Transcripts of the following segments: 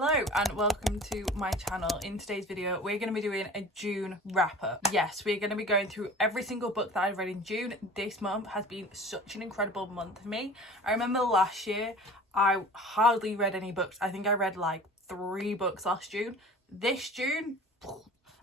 Hello and welcome to my channel. In today's video we're going to be doing a June wrap up. Yes, we're going to be going through every single book that I read in June. This month has been such an incredible month for me. I remember last year I hardly read any books. I think I read like 3 books last June. This June,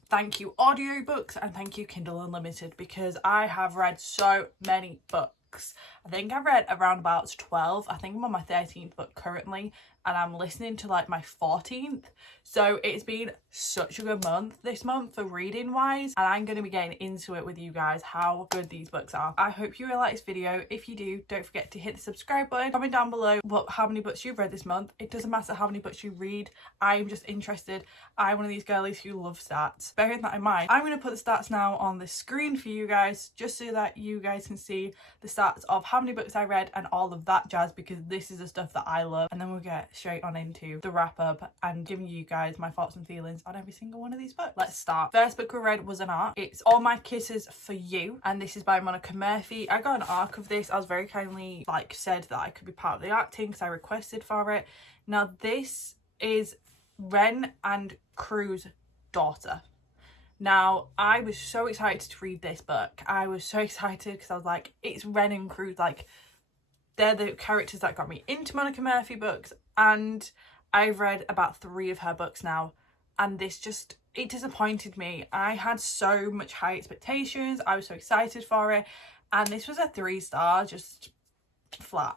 thank you audiobooks and thank you Kindle Unlimited, because I have read so many books. I think I read around about 12. I think I'm on my 13th book currently and I'm listening to like my 14th. So it's been such a good month this month for reading wise, and I'm going to be getting into it with you guys how good these books are. I hope you will like this video. If you do, don't forget to hit the subscribe button. Comment down below how many books you've read this month. It doesn't matter how many books you read. I'm just interested. I'm one of these girlies who love stats. Bearing that in mind, I'm going to put the stats now on the screen for you guys just so that you guys can see the stats of how many books I read and all of that jazz, because this is the stuff that I love. And then we'll get straight on into the wrap up and giving you guys my thoughts and feelings on every single one of these books. Let's start. First book we read was an arc. It's All My Kisses for You, and this is by Monica Murphy. I got an arc of this. I was very kindly said that I could be part of the acting because I requested for it. Now this is Ren and Crue's daughter. Now I was so excited to read this book. I was so excited because I was like, it's Ren and Crue, like they're the characters that got me into Monica Murphy books, and I've read about 3 of her books now, and this just, it disappointed me. I had so much high expectations. I was so excited for it, and this was a 3-star, just flat.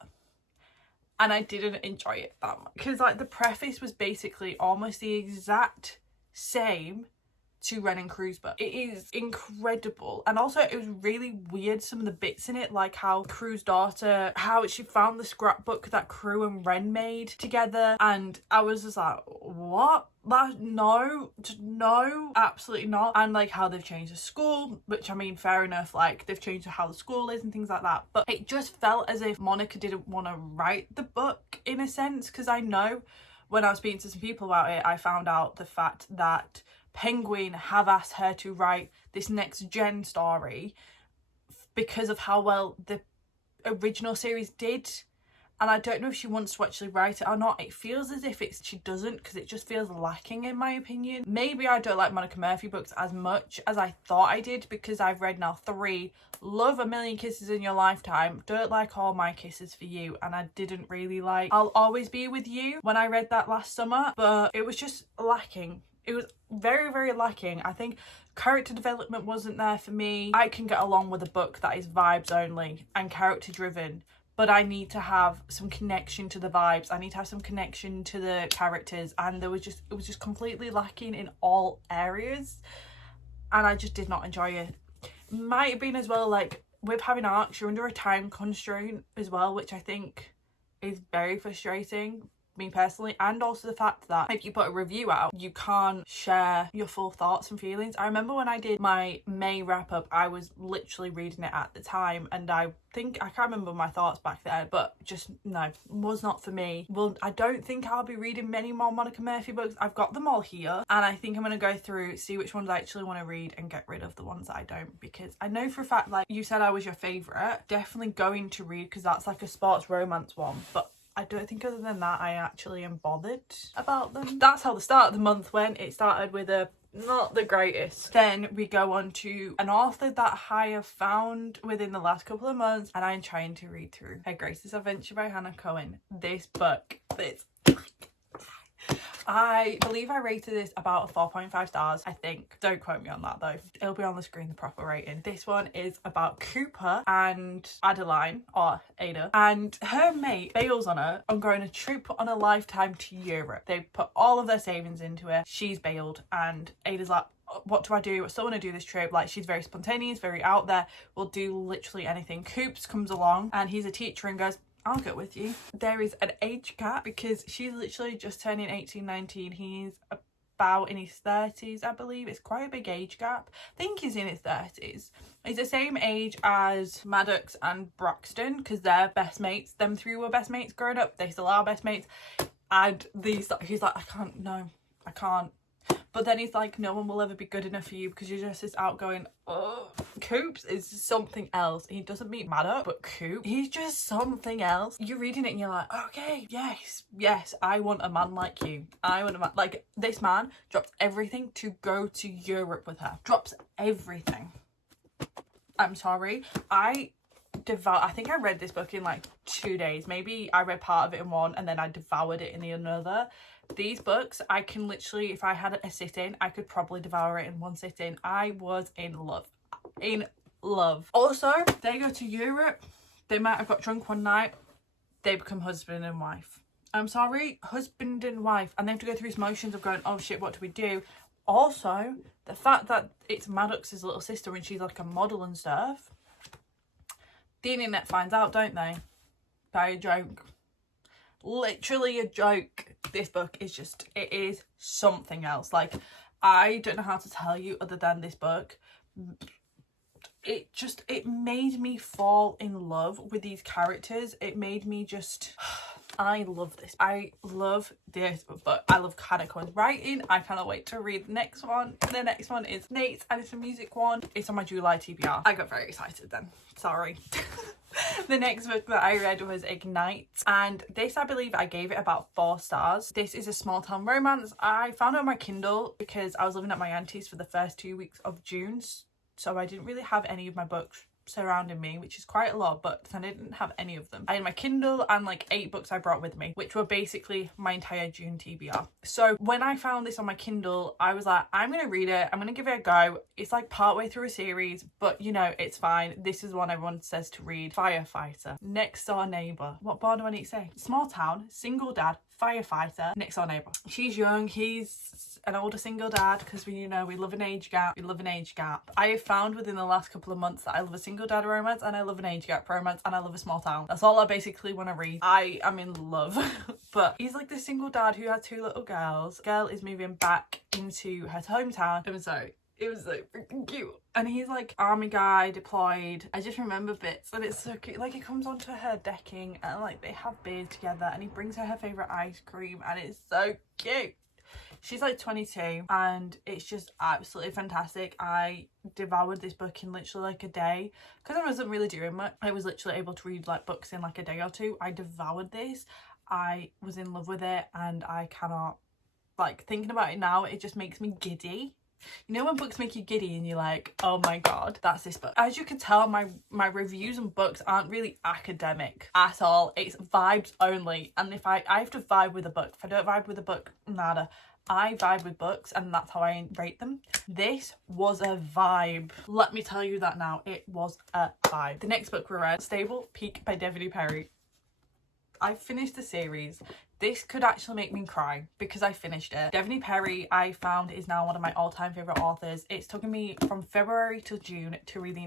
And I didn't enjoy it that much because like the preface was basically almost the exact same to Ren and Crue's book. It is incredible, and also it was really weird, some of the bits in it, like how Crue's daughter, how she found the scrapbook that Crue and Ren made together, and I was just like, what? That, no, absolutely not. And like how they've changed the school, which I mean, fair enough, like they've changed how the school is and things like that, but it just felt as if Monica didn't want to write the book in a sense, because I know when I was speaking to some people about it, I found out the fact that Penguin have asked her to write this next gen story because of how well the original series did, and I don't know if she wants to actually write it or not. It feels as if she doesn't, because it just feels lacking in my opinion. Maybe I don't like Monica Murphy books as much as I thought I did, because I've read now 3. Love A Million Kisses in Your Lifetime, don't like All My Kisses for You, and I didn't really like I'll Always Be With You when I read that last summer, but it was just lacking. It was very, very lacking. I think character development wasn't there for me. I can get along with a book that is vibes only and character driven, but I need to have some connection to the vibes. I need to have some connection to the characters, and it was just completely lacking in all areas, and I just did not enjoy it. Might have been as well, like with having arcs, you're under a time constraint as well, which I think is very frustrating, me personally, and also the fact that if you put a review out, you can't share your full thoughts and feelings. I remember when I did my May wrap up, I was literally reading it at the time, and I can't remember my thoughts back then, but just no, was not for me. Well, I don't think I'll be reading many more Monica Murphy books. I've got them all here, and I think I'm going to go through, see which ones I actually want to read and get rid of the ones that I don't, because I know for a fact, like you said I was your favourite, definitely going to read, because that's like a sports romance one, but I don't think other than that I actually am bothered about them. That's how the start of the month went. It started with a not the greatest. Then we go on to an author that Haigh have found within the last couple of months, and I'm trying to read through Her Grace's Adventure by Hannah Cowan. This book, I believe I rated this about 4.5 stars, I think. Don't quote me on that though. It'll be on the screen, the proper rating. This one is about Cooper and Adeline, or Ada, and her mate bails on her on going a trip on a lifetime to Europe. They put all of their savings into it. She's bailed, and Ada's like, what do I do? I still want to do this trip. Like, she's very spontaneous, very out there, will do literally anything. Coops comes along, and he's a teacher and goes, I'll go with you. There is an age gap because she's literally just turning 18, 19. He's about in his 30s, I believe. It's quite a big age gap. I think he's in his 30s. He's the same age as Maddox and Braxton, because they're best mates. Them 3 were best mates growing up. They still are best mates. And he's like, I can't. but then he's like, no one will ever be good enough for you because you're just this outgoing. Coops is something else. He doesn't meet Maddox, but Coop, he's just something else. You're reading it and you're like, okay, yes, I want a man like you. I want a man like this man. Drops everything to go to Europe with her. Drops everything. I'm sorry. I think I read this book in like 2 days. Maybe I read part of it in one and then I devoured it in the another. These books, I can literally, if I had a sit-in, I could probably devour it in one sitting. I was in love. Also, they go to Europe. They might have got drunk one night. They become husband and wife. I'm sorry, husband and wife. And they have to go through these motions of going, oh shit, what do we do? Also, the fact that it's Maddox's little sister and she's like a model and stuff. The internet finds out, don't they? By a joke. Literally a joke. This book is just, it is something else. Like, I don't know how to tell you other than this book. It made me fall in love with these characters. It made me just... I love this. I love this book. I love Hannah Cowan's writing. I cannot wait to read the next one. The next one is Nate's and it's a music one. It's on my July TBR. I got very excited then. Sorry. The next book that I read was Ignite, and this, I believe I gave it about 4 stars. This is a small town romance. I found it on my Kindle because I was living at my auntie's for the first 2 weeks of June, so I didn't really have any of my books surrounding me, which is quite a lot of books, and I didn't have any of them. I had my Kindle and like 8 books I brought with me, which were basically my entire June TBR. So when I found this on my Kindle, I was like, I'm gonna read it, I'm gonna give it a go. It's like partway through a series, but you know, it's fine. This is one everyone says to read. Firefighter, next door neighbour. What bar do I need to say? Small town, single dad, firefighter, next door neighbour. She's young, he's an older single dad, because we love an age gap. I have found within the last couple of months that I love a single dad romance, and I love an age gap romance, and I love a small town. That's all I basically want to read. I am in love. But he's like this single dad who has 2 little girls. Girl is moving back into her hometown. I'm sorry. It was so freaking cute. And he's like army guy, deployed. I just remember bits and it's so cute. Like, he comes onto her decking and like they have beers together and he brings her favourite ice cream and it's so cute. She's like 22 and it's just absolutely fantastic. I devoured this book in literally like a day because I wasn't really doing much. I was literally able to read like books in like a day or two. I devoured this. I was in love with it and I cannot, like, thinking about it now, it just makes me giddy. You know when books make you giddy and you're like, oh my god, that's this book. As you can tell, my reviews and books aren't really academic at all. It's vibes only. And if I have to vibe with a book. If I don't vibe with a book, nada. I vibe with books and that's how I rate them. This was a vibe. Let me tell you that now. It was a vibe. The next book we read, Sable, Peak by Devney Perry. I finished the series. This could actually make me cry because I finished it. Devney Perry, I found, is now one of my all-time favourite authors. It's taken me from February to June to read the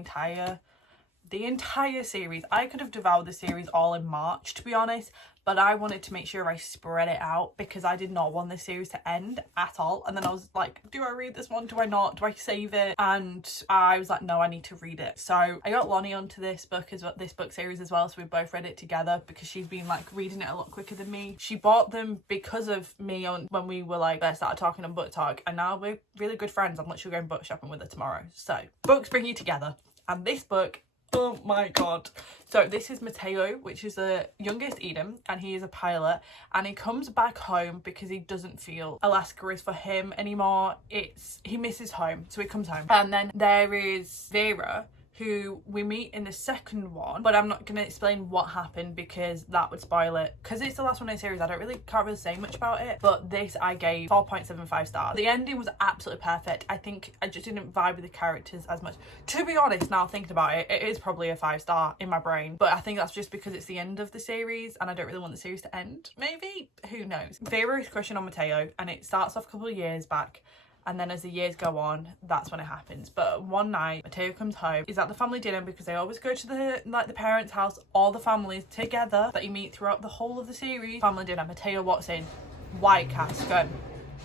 entire series. I could have devoured the series all in March, to be honest, but I wanted to make sure I spread it out because I did not want this series to end at all. And then I was like, do I read this one? Do I not? Do I save it? And I was like, no, I need to read it. So I got Lonnie onto this book series as well. So we both read it together because she's been like reading it a lot quicker than me. She bought them because of me when we were like first started talking on Book Talk, and now we're really good friends. I'm literally going book shopping with her tomorrow. So books bring you together, and this book, oh my god. So this is Mateo, which is the youngest Eden, and he is a pilot, and he comes back home because he doesn't feel Alaska is for him anymore. He misses home, so he comes home. And then there is Vera, who we meet in the second one, but I'm not going to explain what happened because that would spoil it. Because it's the last one in the series, can't really say much about it. But this I gave 4.75 stars. The ending was absolutely perfect. I think I just didn't vibe with the characters as much. To be honest, now thinking about it, it is probably a 5-star in my brain. But I think that's just because it's the end of the series and I don't really want the series to end. Maybe? Who knows? Vera is crushing on Mateo and it starts off a couple of years back. And then as the years go on, that's when it happens. But one night, Mateo comes home. He's at the family dinner because they always go to the parents' house, all the families together that you meet throughout the whole of the series. Family dinner. Mateo walks in, white cast, going,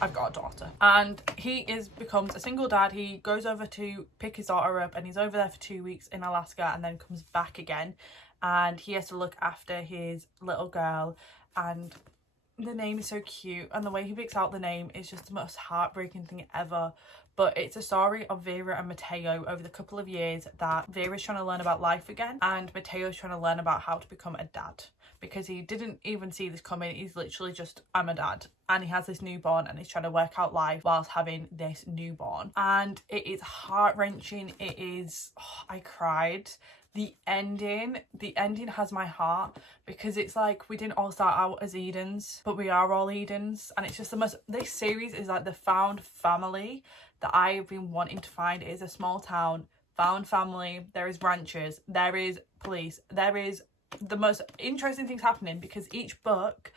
I've got a daughter. And he becomes a single dad. He goes over to pick his daughter up and he's over there for 2 weeks in Alaska and then comes back again. And he has to look after his little girl. And the name is so cute, and the way he picks out the name is just the most heartbreaking thing ever. But it's a story of Vera and Mateo over the couple of years that Vera's trying to learn about life again, and Mateo's trying to learn about how to become a dad, because he didn't even see this coming. He's literally just, I'm a dad, and he has this newborn and he's trying to work out life whilst having this newborn, and it is heart-wrenching. It is, oh, I cried. The ending has my heart, because it's like we didn't all start out as Edens, but we are all Edens, and it's just the most, this series is like the found family that I've been wanting to find. It is a small town, found family, there is ranchers, there is police, there is the most interesting things happening, because each book,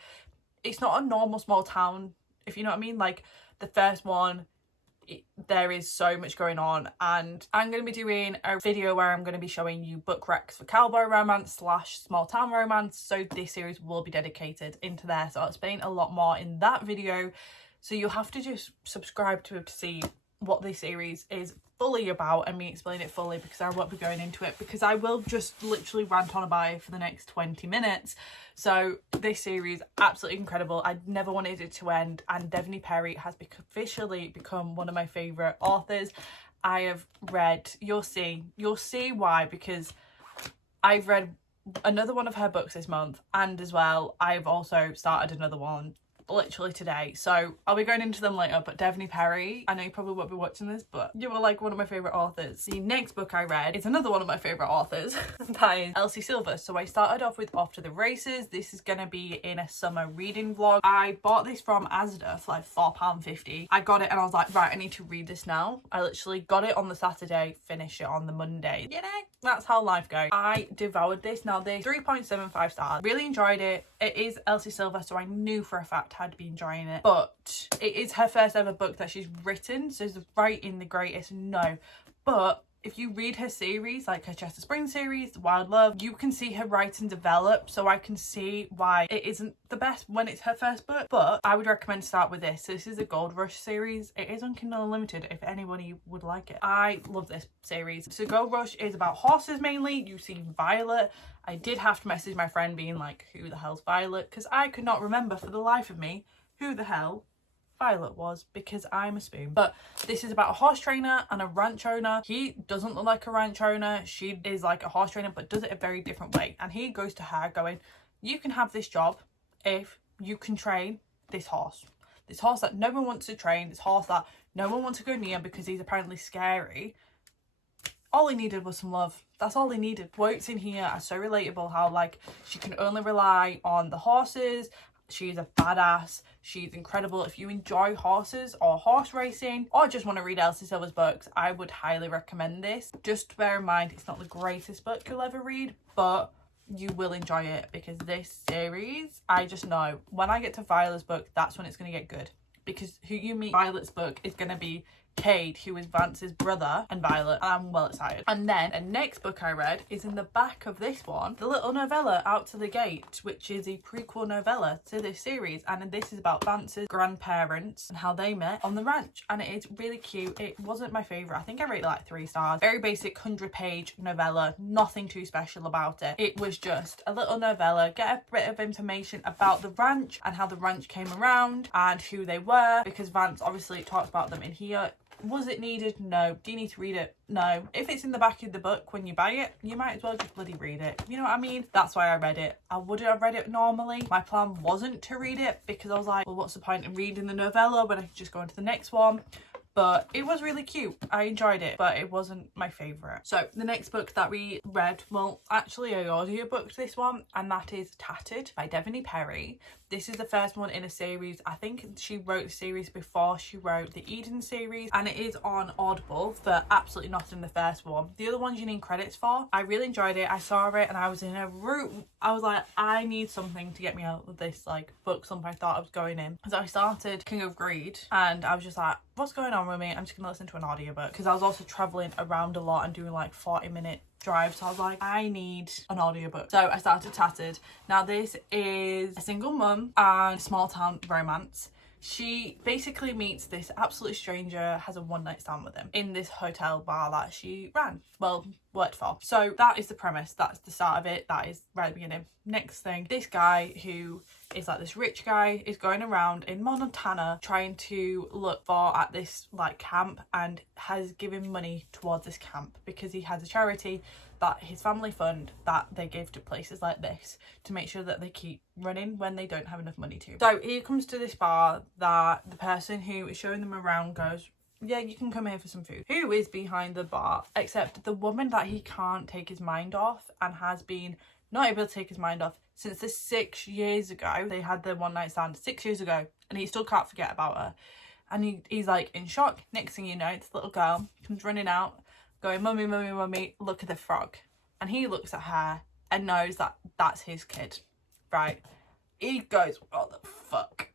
it's not a normal small town, if you know what I mean. Like the first one, there is so much going on, and I'm going to be doing a video where I'm going to be showing you book recs for cowboy romance / small town romance, so this series will be dedicated into there, so I'll explain a lot more in that video, so you'll have to just subscribe to see what this series is fully about and me explain it fully, because I won't be going into it, because I will just literally rant on about it for the next 20 minutes. So this series, absolutely incredible. I never wanted it to end, and Devney Perry has officially become one of my favourite authors. I have read, you'll see why, because I've read another one of her books this month, and as well I've also started another one literally today, so I'll be going into them later. But Devney Perry, I know you probably won't be watching this, but you were like one of my favourite authors. The next book I read is another one of my favourite authors. That is Elsie Silver. So I started off with Off to the Races. This is gonna be in a summer reading vlog. I bought this from Asda for like £4.50. I got it and I was like, right, I need to read this now. I literally got it on the Saturday, finished it on the Monday. You know, that's how life goes. I devoured this. Now this 3.75 stars. Really enjoyed it. It is Elsie Silver, so I knew for a fact I'd be enjoying it, but it is her first ever book that she's written, so is writing the greatest? No, but if you read her series, like her Chester Springs series, Wild Love, you can see her writing develop, so I can see why it isn't the best when it's her first book, but I would recommend start with this. This is a Gold Rush series. It is on Kindle Unlimited if anybody would like it. I love this series. So Gold Rush is about horses mainly. You see Violet. I did have to message my friend being like, who the hell's Violet? Because I could not remember for the life of me who the hell Violet was, because I'm a spoon. But this is about a horse trainer and a ranch owner. He doesn't look like a ranch owner. She is like a horse trainer, but does it a very different way. And he goes to her going, you can have this job if you can train this horse that no one wants to train, this horse that no one wants to go near because he's apparently scary. All he needed was some love. That's all he needed. Quotes in here are so relatable, how like she can only rely on the horses. She's a badass. She's incredible. If you enjoy horses or horse racing, or just want to read Elsie Silver's books, I would highly recommend this. Just bear in mind, it's not the greatest book you'll ever read, but you will enjoy it, because this series, I just know when I get to Violet's book, that's when it's going to get good, because who you meet Violet's book is going to be Cade, who is Vance's brother, and Violet. I'm well excited. And then the next book I read is in the back of this one, the little novella Out to the Gate, which is a prequel novella to this series, and this is about Vance's grandparents and how they met on the ranch, and it is really cute. It wasn't my favourite. I think I rated it like 3 stars. Very basic 100-page novella, nothing too special about it. It was just a little novella, get a bit of information about the ranch and how the ranch came around and who they were, because Vance obviously talks about them in here. Was it needed? No. Do you need to read it? No. If it's in the back of the book when you buy it, you might as well just bloody read it. You know what I mean? That's why I read it. I wouldn't have read it normally. My plan wasn't to read it, because I was like, well, what's the point in reading the novella when I could just go into the next one? But it was really cute. I enjoyed it, but it wasn't my favourite. So the next book that we read, well, actually I audiobooked this one, and that is Tattered by Devney Perry. This is the first one in a series. I think she wrote the series before she wrote the Eden series, and it is on Audible for absolutely nothing, the first one. The other ones you need credits for. I really enjoyed it. I saw it and I was in a room. I was like, I need something to get me out of this like book slump I thought I was going in. So I started King of Greed, and I was just like, what's going on with me? I'm just gonna listen to an audiobook, because I was also traveling around a lot and doing like 40-minute drive, so I was like, I need an audiobook. So I started Tattered. Now this is a single mum and small town romance. She basically meets this absolute stranger, has a one night stand with him in this hotel bar that she ran, well, worked for. So that is the premise, that's the start of it, that is right at the beginning. Next thing, this guy who is like this rich guy is going around in Montana trying to look for at this like camp, and has given money towards this camp because he has a charity that his family fund that they give to places like this to make sure that they keep running when they don't have enough money to. So he comes to this bar that the person who is showing them around goes, yeah, you can come here for some food. Who is behind the bar except the woman that he can't take his mind off, and has been not able to take his mind off since the 6 years ago. They had their one night stand 6 years ago, and he still can't forget about her. And he's like in shock. Next thing you know, this little girl comes running out going, mummy, mummy, mummy, look at the frog. And he looks at her and knows that that's his kid, right? He goes, what the fuck?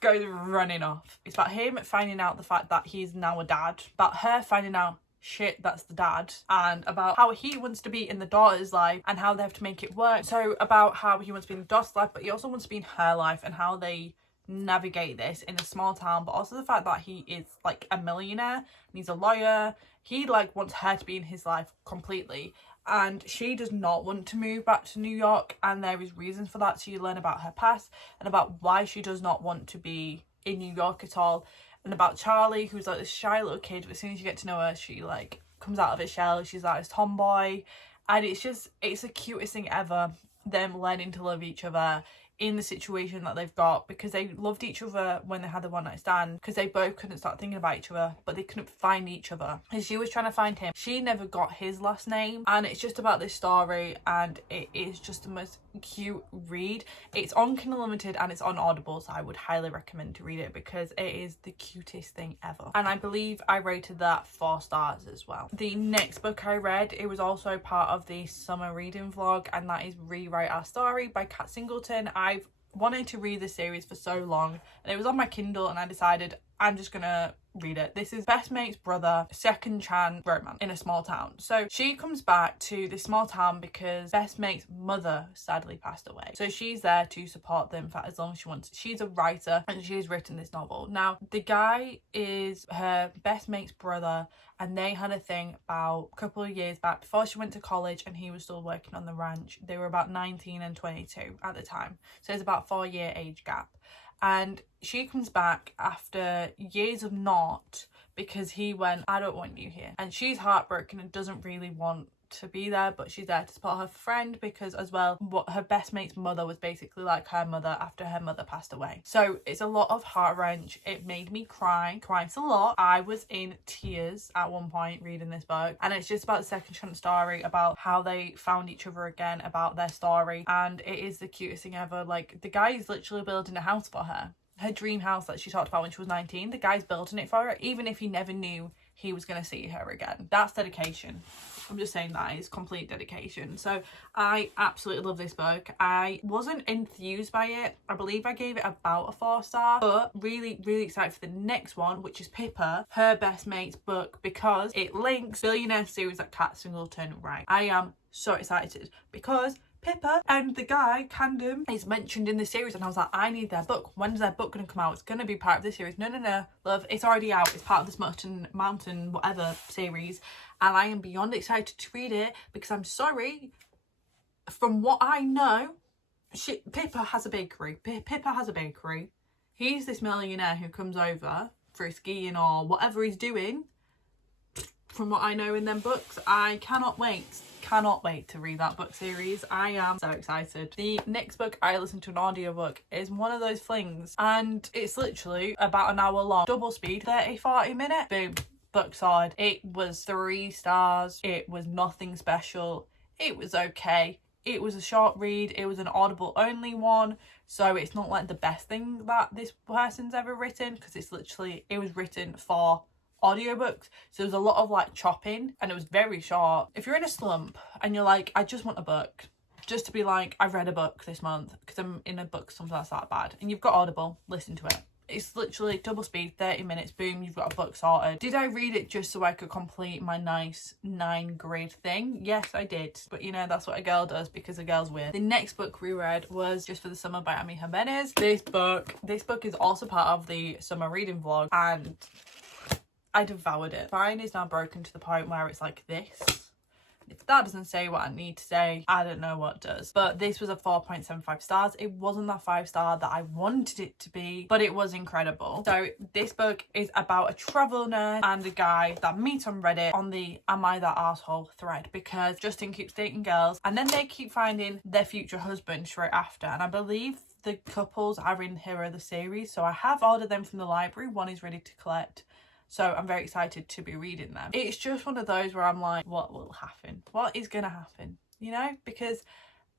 Goes running off. It's about him finding out the fact that he's now a dad, about her finding out, shit, that's the dad, and about how he wants to be in the daughter's life and how they have to make it work. So about how he wants to be in the daughter's life, but he also wants to be in her life, and how they navigate this in a small town, but also the fact that he is like a millionaire and he's a lawyer. He like wants her to be in his life completely, and she does not want to move back to New York, and there is reasons for that. So you learn about her past and about why she does not want to be in New York at all, and about Charlie, who's like this shy little kid, but as soon as you get to know her, she like comes out of her shell. She's like this tomboy, and it's the cutest thing ever, them learning to love each other in the situation that they've got, because they loved each other when they had the one night stand, because they both couldn't start thinking about each other, but they couldn't find each other, and she was trying to find him. She never got his last name, and it's just about this story, and it is just the most cute read. It's on Kindle Unlimited and it's on Audible, so I would highly recommend to read it because it is the cutest thing ever, and I believe I rated that 4 stars as well. The next book I read, it was also part of the summer reading vlog, and that is Rewrite Our Story by Singleton. I've wanted to read this series for so long, and it was on my Kindle, and I decided I'm just gonna read it. This is best mate's brother, second chance romance in a small town. So she comes back to this small town because best mate's mother sadly passed away. So she's there to support them for as long as she wants. She's a writer and she's written this novel. Now, the guy is her best mate's brother, and they had a thing about a couple of years back before she went to college and he was still working on the ranch. They were about 19 and 22 at the time. So there's about 4-year age gap. And she comes back after years of not, because he went, I don't want you here. And she's heartbroken and doesn't really want to be there, but she's there to support her friend, because as well, what her best mate's mother was basically like her mother after her mother passed away. So it's a lot of heart wrench. It made me cry quite a lot. I was in tears at one point reading this book, and it's just about the second chance story, about how they found each other again, about their story, and it is the cutest thing ever. Like, the guy is literally building a house for her dream house that she talked about when she was 19. The guy's building it for her, even if he never knew he was going to see her again. That's dedication. I'm just saying, that is complete dedication. So I absolutely love this book. I wasn't enthused by it. I believe I gave it about a 4 star, but really, really excited for the next one, which is Pippa, her best mate's book, because it links billionaire series that Singleton write. I am so excited because Pippa and the guy, Camden, is mentioned in the series, and I was like, I need their book. When's their book going to come out? It's going to be part of this series. No, love, it's already out. It's part of this mountain whatever series, and I am beyond excited to read it, because I'm sorry, from what I know, Pippa has a bakery. Pippa has a bakery. He's this millionaire who comes over for skiing or whatever he's doing. From what I know in them books, I cannot wait to read that book series. I am so excited. The next book I listened to an audiobook is one of those flings, and it's literally about an hour long, double speed, 30-40 minute. Boom, book side. It was 3 stars. It was nothing special. It was okay. It was a short read. It was an Audible only one, so it's not like the best thing that this person's ever written, because it was written for audiobooks, so there was a lot of like chopping, and it was very short. If you're in a slump and you're like, I just want a book just to be like, I've read a book this month because I'm in a book, something that's that bad, and you've got Audible, listen to it. It's literally double speed, 30 minutes, boom, you've got a book sorted. Did I read it just so I could complete my nice 9 grid thing? Yes, I did. But you know, that's what a girl does because a girl's weird. The next book we read was Just for the Summer by Abby Jimenez. This book is also part of the summer reading vlog, and I devoured it. Mine is now broken to the point where it's like this. If that doesn't say what I need to say, I don't know what does. But this was a 4.75 stars. It wasn't that 5-star that I wanted it to be, but it was incredible. So this book is about a travel nurse and a guy that meet on Reddit on the Am I That Arsehole thread, because Justin keeps dating girls and then they keep finding their future husband straight after. And I believe the couples are in Hero the series, so I have ordered them from the library. One is ready to collect. So I'm very excited to be reading them. It's just one of those where I'm like, what will happen? What is going to happen? You know, because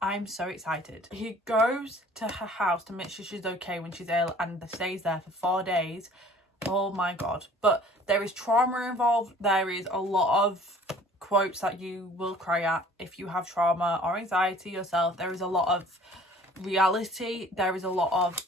I'm so excited. He goes to her house to make sure she's okay when she's ill and stays there for 4 days. Oh my God. But there is trauma involved. There is a lot of quotes that you will cry at if you have trauma or anxiety yourself. There is a lot of reality. There is a lot of...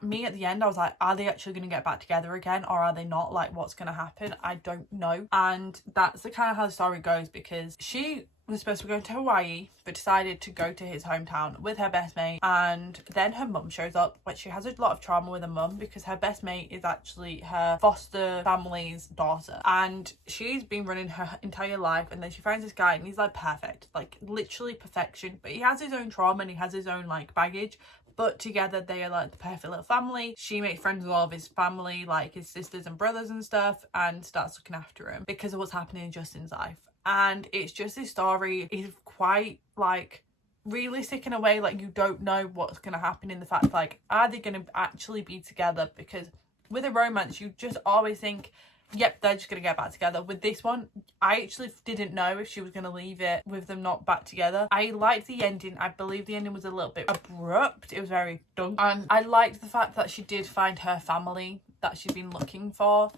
me at the end, I was like, are they actually going to get back together again, or are they not? Like, what's going to happen? I don't know. And that's the kind of how the story goes, because she was supposed to be going to Hawaii but decided to go to his hometown with her best mate, and then her mum shows up, but she has a lot of trauma with her mum because her best mate is actually her foster family's daughter, and she's been running her entire life, and then she finds this guy and he's like perfect, like literally perfection, but he has his own trauma and he has his own like baggage. But together they are like the perfect little family. She makes friends with all of his family, like his sisters and brothers and stuff, and starts looking after him because of what's happening in Justin's life. And it's just this story is quite like realistic in a way, like you don't know what's going to happen, in the fact like, are they going to actually be together? Because with a romance you just always think, yep, they're just gonna get back together. With this one, I actually didn't know if she was gonna leave it with them not back together. I liked the ending. I believe the ending was a little bit abrupt. It was very done. And I liked the fact that she did find her family that she'd been looking for,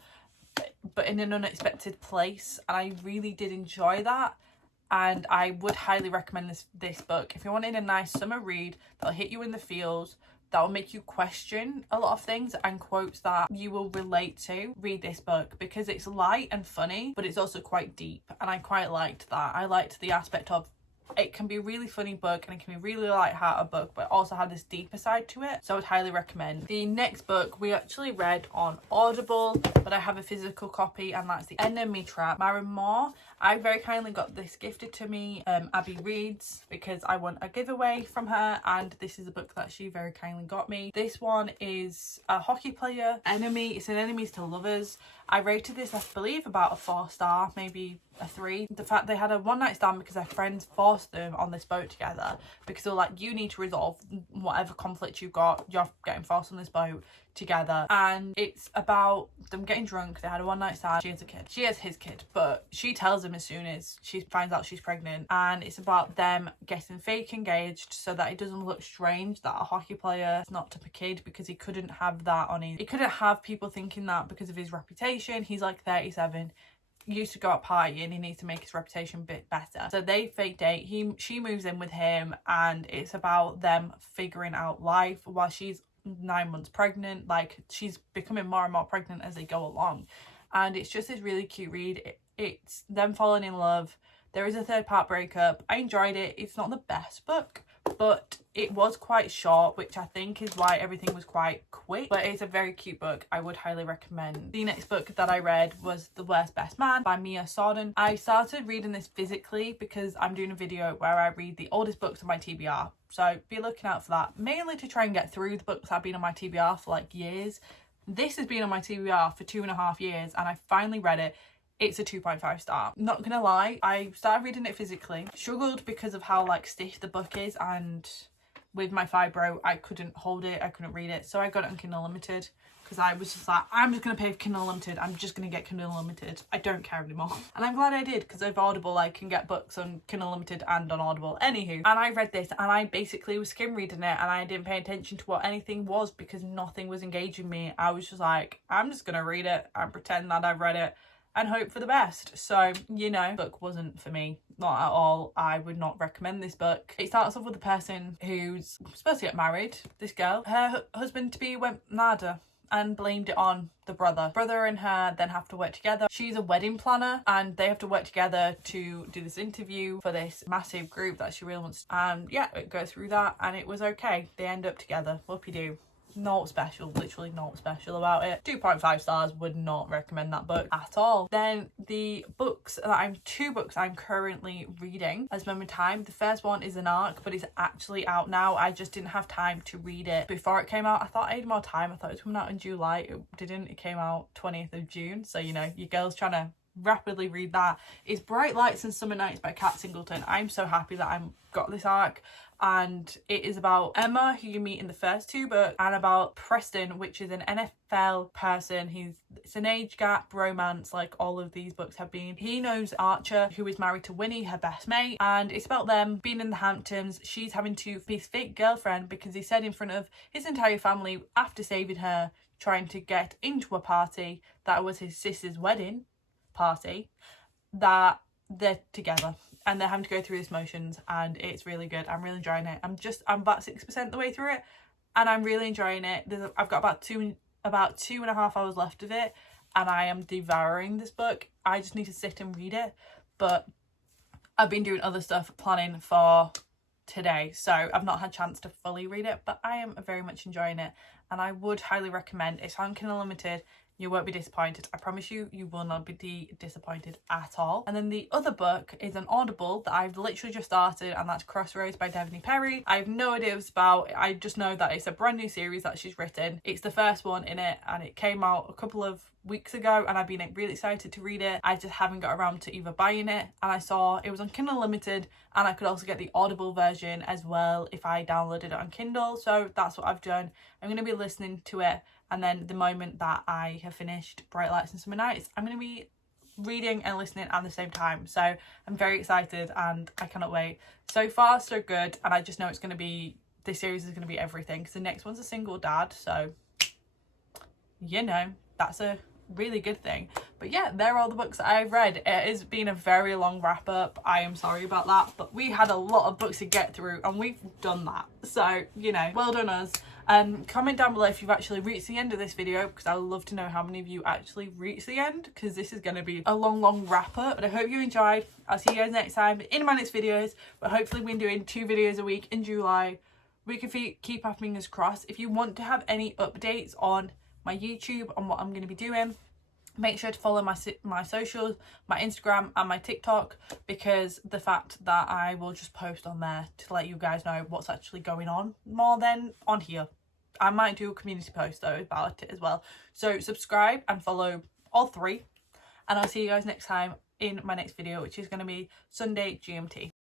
but in an unexpected place. And I really did enjoy that. And I would highly recommend this book. If you're wanting a nice summer read that'll hit you in the feels, that will make you question a lot of things and quotes that you will relate to, read this book, because it's light and funny, but it's also quite deep, and I quite liked that. I liked the aspect of it can be a really funny book and it can be a really light-hearted book, but also had this deeper side to it, so I would highly recommend. The next book we actually read on Audible, but I have a physical copy, and that's The Enemy Trap, Maren. I very kindly got this gifted to me. Abby reads because I want a giveaway from her, and this is a book that she very kindly got me. This one is a hockey player enemy. It's an enemies to lovers. I rated this, I believe, about a 4-star, maybe a 3. The fact they had a one-night stand because their friends forced them on this boat together, because they were like, you need to resolve whatever conflict you've got, you're getting forced on this boat together. And it's about them getting drunk. They had a one-night stand. She has a kid. She has his kid, but she tells him as soon as she finds out she's pregnant, and it's about them getting fake engaged so that it doesn't look strange that a hockey player is not to a kid, because he couldn't have that on his... He couldn't have people thinking that because of his reputation. He's like 37, used to go out partying, he needs to make his reputation a bit better. So they fake date, she moves in with him, and it's about them figuring out life while she's 9 months pregnant. Like, she's becoming more and more pregnant as they go along, and it's just this really cute read. It's them falling in love. There is a 3rd part breakup. I enjoyed it. It's not the best book, but it was quite short, which I think is why everything was quite quick, but it's a very cute book. I would highly recommend. The next book that I read was The Worst Best Man by Mia Sosa. I started reading this physically because I'm doing a video where I read the oldest books on my TBR, so be looking out for that, mainly to try and get through the books that have been on my TBR for like years. This has been on my TBR for 2.5 years, and I finally read it. It's a 2.5 star. Not gonna lie, I started reading it physically, struggled because of how like stiff the book is, and with my fibro I couldn't hold it, I couldn't read it, so I got it on Kindle Unlimited because I was just like, I'm just gonna pay for Kindle Unlimited, I'm just gonna get Kindle Unlimited, I don't care anymore. And I'm glad I did, because with Audible I can get books on Kindle Unlimited and on Audible. Anywho, and I read this and I basically was skim reading it, and I didn't pay attention to what anything was because nothing was engaging me. I was just like, I'm just gonna read it and pretend that I've read it and hope for the best. So, you know, book wasn't for me, not at all. I would not recommend this book. It starts off with a person who's supposed to get married. This girl, her husband-to-be went nada and blamed it on the brother. Brother and her then have to work together. She's a wedding planner and they have to work together to do this interview for this massive group that she really wants. And yeah, it goes through that and it was okay. They end up together. Whoopie-doo. Not special, literally not special about it. 2.5 stars, would not recommend that book at all. Then the books that two books I'm currently reading as moment in time. The first one is an arc, but it's actually out now. I just didn't have time to read it before it came out. I thought I had more time. I thought it was coming out in July. It didn't. It came out 20th of June. So, you know, your girl's trying to rapidly read that. It's Bright Lights and Summer Nights by Kat Singleton. I'm so happy that I've got this arc. And it is about Emma, who you meet in the first two books, and about Preston, which is an NFL person. It's an age gap romance, like all of these books have been. He knows Archer, who is married to Winnie, her best mate, and it's about them being in the Hamptons. She's having to be his fake girlfriend because he said in front of his entire family, after saving her, trying to get into a party that was his sister's wedding party, that they're together. And they're having to go through these motions, and it's really good. I'm really enjoying it. I'm about 6% the way through it, and I'm really enjoying it. I've got about 2.5 hours left of it, and I am devouring this book. I just need to sit and read it, but I've been doing other stuff, planning for today, so I've not had a chance to fully read it, but I am very much enjoying it, and I would highly recommend. It's on Kindle Unlimited. You won't be disappointed. I promise you, you will not be disappointed at all. And then the other book is an Audible that I've literally just started, and that's Crossroads by Devney. I have no idea what it's about. I just know that it's a brand new series that she's written. It's the first one in it, and it came out a couple of weeks ago, and I've been really excited to read it. I just haven't got around to either buying it, and I saw it was on Kindle Unlimited, and I could also get the Audible version as well if I downloaded it on Kindle. So that's what I've done. I'm going to be listening to it, and then the moment that I have finished Bright Lights and Summer Nights, I'm going to be reading and listening at the same time. So I'm very excited and I cannot wait. So far so good, and I just know it's going to be, this series is going to be everything, because the next one's a single dad, so you know, that's a really good thing. But yeah, they're all the books that I've read. It has been a very long wrap up. I am sorry about that, but we had a lot of books to get through and we've done that, so you know, well done us. Comment down below if you've actually reached the end of this video, because I would love to know how many of you actually reached the end, because this is going to be a long wrap up. But I hope you enjoyed. I'll see you guys next time in my next videos, but hopefully we're doing 2 videos a week in July. We can keep our fingers crossed. If you want to have any updates on my YouTube on what I'm going to be doing, make sure to follow my socials, my Instagram and my TikTok, because the fact that I will just post on there to let you guys know what's actually going on more than on here. I might do a community post though about it as well. So subscribe and follow all 3, and I'll see you guys next time in my next video, which is going to be Sunday GMT.